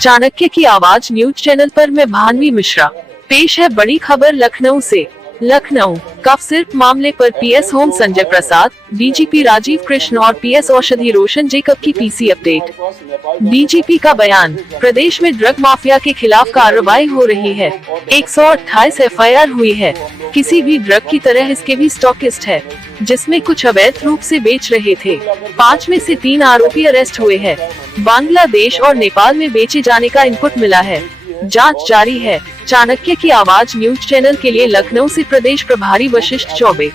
चाणक्य की आवाज news channel पर मैं भानवी मिश्रा। पेश है बड़ी खबर लखनऊ से। लखनऊ कफ सिर्फ मामले पर PS home Sanjay Prasad, DGP Rajiv Krishna और पीएस औषधि रोशन जेकब की पीसी अपडेट। डीजीपी का बयान, प्रदेश में ड्रग माफिया के खिलाफ कार्रवाई हो रही है। 128 एफआईआर हुई है। किसी भी ड्रग की तरह इसके भी स्टॉकिस्ट है, जिसमें कुछ अवैध रूप से बेच रहे थे। 5 में से 3 आरोपी अरेस्ट हुए हैं। बांग्लादेश और नेपाल में बेचे जाने का इनपुट मिला है। जांच जारी है। चाणक्य की आवाज न्यूज चैनल के लिए लखनऊ से प्रदेश प्रभारी वशिष्ठ चौबे।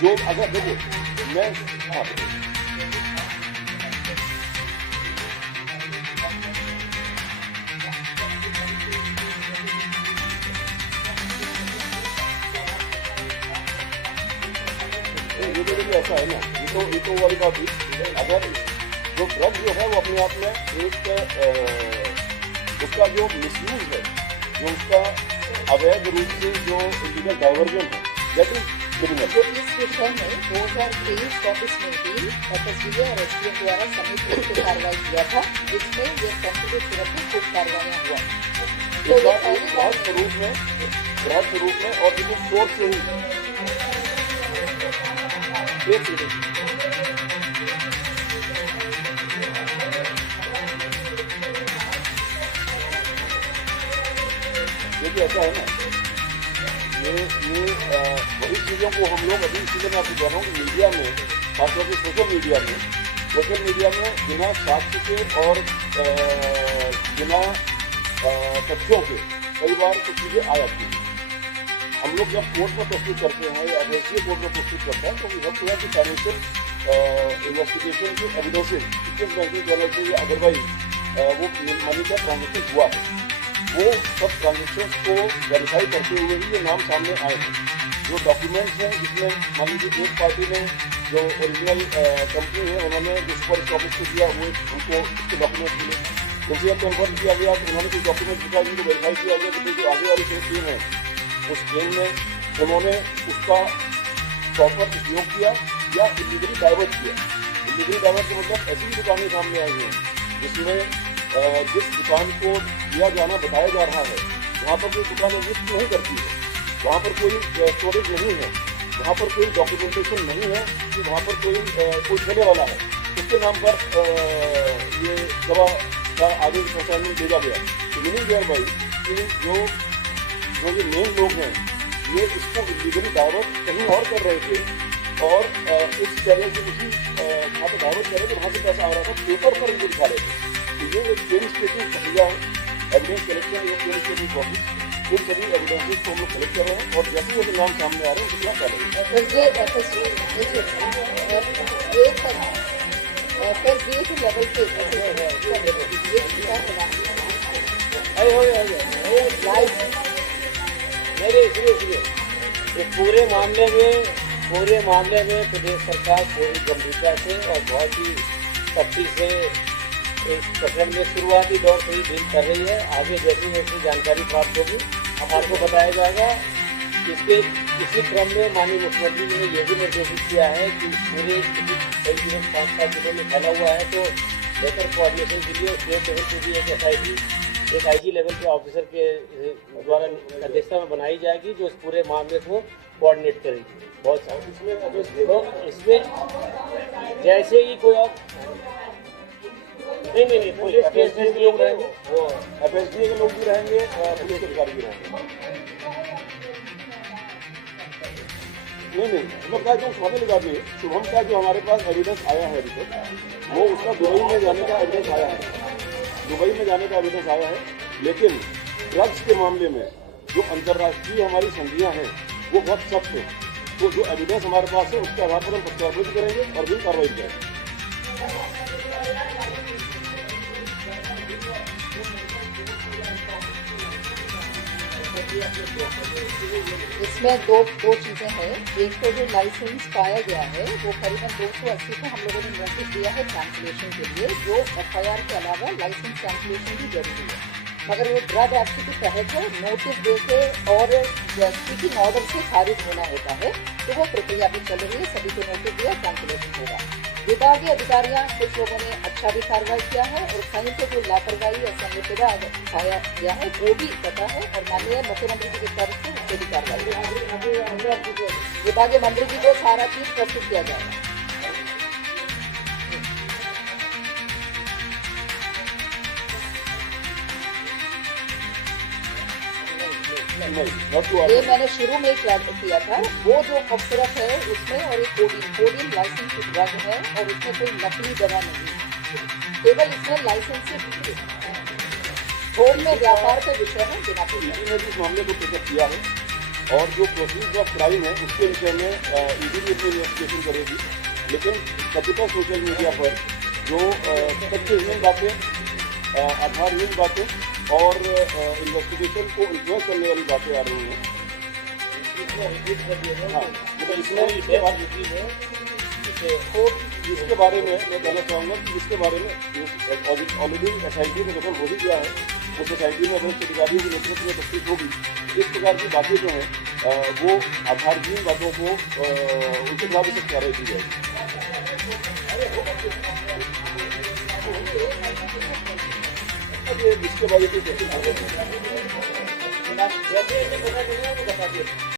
जो अगर देखो मैं ये तो ऐसा है ना, ये तो वाली बात हुई। अगर जो ड्रग जो है वो अपने आप में एक उसका जो मिसयूज है, जो उसका अवैध रूप से जो इलीगल डाइवर्जन है, दैट इज क्रिमिनल। जो इस विषय में 2023-24 में भी एसएसपी और एसडीएम द्वारा संयुक्त कार्रवाई किया था, जिसमें ये संतुलित सूरत में कुछ कार्रवाइयाँ हुआ। तो बृहद स्वरूप में और इस सोर्स से ही देखिए ऐसा है ना, ये वही चीज़ों को हम लोग अभी इसीलिए मैं आपको कह रहा हूँ कि मीडिया में, खासतौर से सोशल मीडिया में बिना साक्ष्य के और बिना तथ्यों के कई बार कुछ चीज़ें आ जाती हैं। हम लोग जब कोर्ट में प्रस्तुत करते हैं या एसडीए कोर्ट में प्रस्तुत करते हैं तो we have to financial investigation के एविडेंसेस किस बैंकिंग चैनल से या अदरवाइज वो मनी का ट्रांजेक्शन हुआ है, वो सब ट्रांजेक्शन को वेरीफाई करते हुए ही ये नाम सामने आए हैं। जो डॉक्यूमेंट्स हैं जिसमें मान लीजिए एक पार्टी ने जो ओरिजिनल कंपनी है उन्होंने जो सुपर स्टॉकिस्ट को दिया वो उनको उसके डॉक्यूमेंट्स मिले। जैसे अब कन्फर्म किया गया तो उन्होंने कुछ डॉक्यूमेंट दिखा जिनको वेरीफाई किया गया कि जो आगे वाली जो टीम है उस गेम में उन्होंने उसका प्रॉपर उपयोग किया या इलीगली डाइवर्ट किया। इलीगली डाइवर्ट का मतलब ऐसी दुकानें सामने आई हैं जिसमें जिस दुकान को दिया जाना बताया जा रहा है वहाँ पर कोई दुकान एग्जिस्ट नहीं करती है, वहाँ पर कोई स्टोरेज नहीं है, वहाँ पर कोई डॉक्यूमेंटेशन नहीं है कि वहाँ पर कोई देने वाला है, उसके नाम पर ये दवा का आगे कंसाइनमेंट भेजा गया। तो मीनिंग दिया भाई कि जो ये मेन लोग हैं ये इसको इलीगली डाइवर्ट कहीं और कर रहे थे और इस चैनल से उसी वहाँ पर डाइवर्ट कर रहे थे, वहाँ से पैसा आ रहा था, पेपर पर इनको दिखा रहे थे। तो ये एक पेन स्टेटिंग प्रक्रिया है, एविडेंस कलेक्शन, ये पेन स्टेटिंग प्रोसेस, इन सभी एविडेंसेस को हम लोग कलेक्ट कर रहे हैं और जैसे जैसे नाम सामने आ रहे हैं उसके खिलाफ इस पूरे मामले में प्रदेश सरकार पूरी गंभीरता से और बहुत ही सख्ती से इस प्रकरण में शुरुआती दौर से ही डील कर रही है। आगे जैसी जैसी जानकारी प्राप्त होगी हम आपको बताया जाएगा। इसी क्रम में माननीय मुख्यमंत्री जी ने यह भी निर्देशित किया है कि पूरे कई जिलों 5-7 जिलों में फैला हुआ है तो बेहतर कोऑर्डिनेशन के लिए स्टेट लेवल पर भी एक आईजी लेवल के ऑफिसर के द्वारा अध्यक्षता में बनाई जाएगी जो इस पूरे मामले को कोऑर्डिनेट करेगी। बहुत सारे इसमें जैसे ही कोई और नहीं पुलिस केस में भी लोग रहेंगे, वो एफएसडी के लोग भी रहेंगे, पुलिस अधिकारी भी रहेंगे। नहीं मतलब क्या जो हमें लगा दिए शुभम का जो हमारे पास एविडेंस आया है अभी तक वो उसका दुबई में जाने का एविडेंस आया है, लेकिन ड्रग्स के मामले में जो अंतर्राष्ट्रीय हमारी संधियां हैं वो बहुत सख्त है। तो जो एविडेंस हमारे पास है उसके आधार पर हम प्रत्यारोपित करेंगे और भी कार्रवाई करेंगे। इसमें दो चीजें हैं। एक तो जो लाइसेंस पाया गया है वो करीबन 280 को हम लोगों ने नोटिस दिया है कैंसिलेशन के लिए, जो एफआईआर के अलावा लाइसेंस कैंसिलेशन भी जरूरी है। मगर वो ड्रग एक्ट के तहत नोटिस देके और स्पीकिंग ऑर्डर से खारिज होना होता है। तो वो प्रक्रिया भी चल रही है, सभी को नोटिस दिया, कैंसिलेशन होगा। विभागीय अधिकारियां कुछ लोगों ने अच्छा भी कार्रवाई किया है और कहीं पे जो लापरवाही या संलिप्तता पाया गया है वो भी पता है और माननीय मुख्यमंत्री जी की तरफ से उससे भी कार्रवाई विभागीय मंत्री जी को सारा चीज प्रस्तुत किया जाएगा। ये मैंने शुरू में किया था। वो जो कफसरत है उसमें और एक कोडिन लाइसेंस ड्रग है और उसमें कोई नकली दवा नहीं है, केवल इसमें लाइसेंस से होम में व्यापार के विषय में बिना ईडी ने इस मामले को टेकअप किया है और जो प्रोसीज ऑफ क्राइम है उसके विषय में ईडी भी अपनी इन्वेस्टिगेशन करेगी। लेकिन कतिपय सोशल मीडिया पर जो तथ्यहीन बातें, आधारहीन बातें और इन्वेस्टिगेशन को इन्फ्लुएंस करने वाली बातें आ रही हैं। हाँ, मतलब इसके बारे में मैं कहना चाहूँगा कि इसके बारे में ऑलरेडी SIT ने गठन हो ही गया है। उस SIT में वरिष्ठ अधिकारियों के नेतृत्व में तफ्तीश होगी। इस प्रकार की बातें जो हैं वो आधारहीन बातों को उनके खिलाफ भी सख्त कार्रवाई की जाएगी। जिसके बारे में